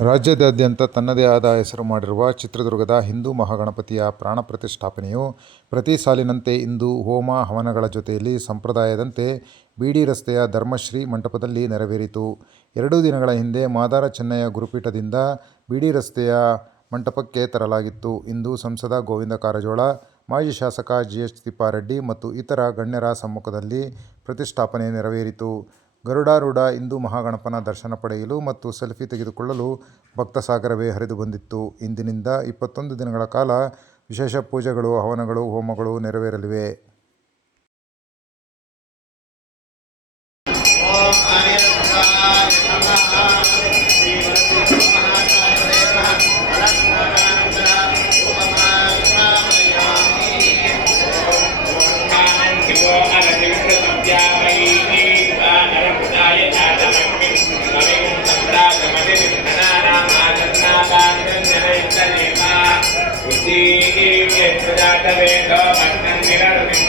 ರಾಜ್ಯಾದ್ಯಂತ ತನ್ನದೇ ಆದ ಹೆಸರು ಮಾಡಿರುವ ಚಿತ್ರದುರ್ಗದ ಹಿಂದೂ ಮಹಾಗಣಪತಿಯ ಪ್ರಾಣ ಪ್ರತಿಷ್ಠಾಪನೆಯು ಪ್ರತಿ ಸಾಲಿನಂತೆ ಇಂದು ಹೋಮ ಹವನಗಳ ಜೊತೆಯಲ್ಲಿ ಸಂಪ್ರದಾಯದಂತೆ ಬಿಡಿ ರಸ್ತೆಯ ಧರ್ಮಶ್ರೀ ಮಂಟಪದಲ್ಲಿ ನೆರವೇರಿತು. ಎರಡು ದಿನಗಳ ಹಿಂದೆ ಮಾದಾರ ಚೆನ್ನಯ್ಯ ಗುರುಪೀಠದಿಂದ ಬಿಡಿ ರಸ್ತೆಯ ಮಂಟಪಕ್ಕೆ ತರಲಾಗಿತ್ತು. ಇಂದು ಸಂಸದ ಗೋವಿಂದ ಕಾರಜೋಳ, ಮಾಜಿ ಶಾಸಕ ಜಿ ಎಚ್ ತಿಪ್ಪಾರೆಡ್ಡಿ ಮತ್ತು ಇತರ ಗಣ್ಯರ ಸಮ್ಮುಖದಲ್ಲಿ ಪ್ರತಿಷ್ಠಾಪನೆ ನೆರವೇರಿತು. ಗರುಡಾರೂಢ ಹಿಂದೂ ಮಹಾಗಣಪನ ದರ್ಶನ ಪಡೆಯಲು ಮತ್ತು ಸೆಲ್ಫಿ ತೆಗೆದುಕೊಳ್ಳಲು ಭಕ್ತಸಾಗರವೇ ಹರಿದು ಬಂದಿತ್ತು. ಇಂದಿನಿಂದ ಇಪ್ಪತ್ತೊಂದು ದಿನಗಳ ಕಾಲ ವಿಶೇಷ ಪೂಜೆಗಳು, ಹವನಗಳು, ಹೋಮಗಳು ನೆರವೇರಲಿವೆ. बुद्धिः प्रजातवेदो मत्नन्दिररुदिम्